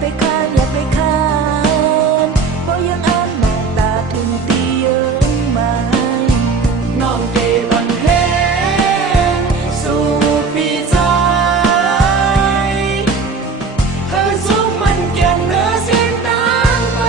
ไปคาดอย่าไปคาดเพราะยังอ่านหน้าตาถึงตีเยินมาน้องเกบันเฮงสู่พี่ใจเธอสุขมันเกี่ยนเธอเส้นตางไป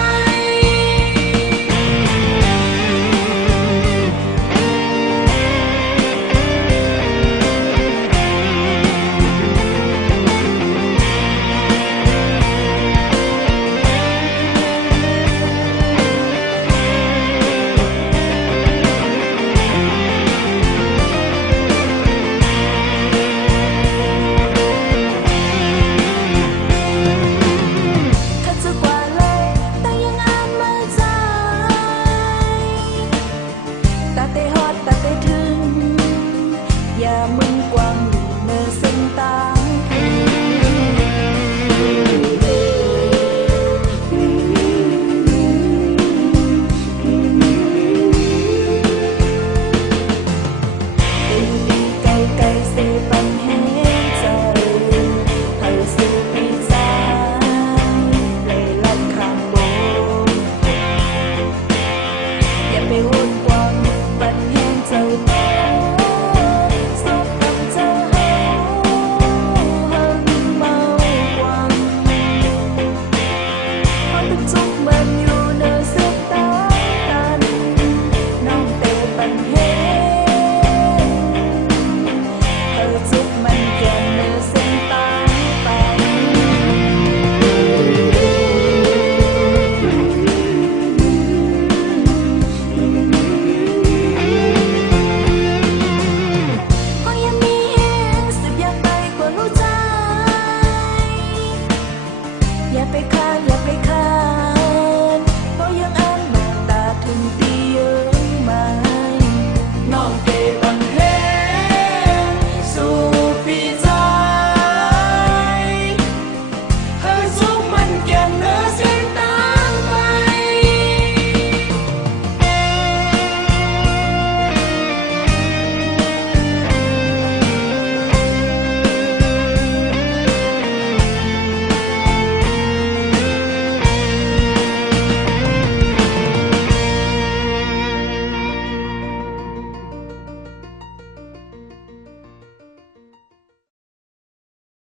อย่ามึงกว้างอยู่เนื้อเส้นตางดีไกลไกลเสียปันแห้งใจเธอสู่ปีศาจเลยลัดข้างบนอย่าไปวุ่นวายปันแห้งใจอย่าไป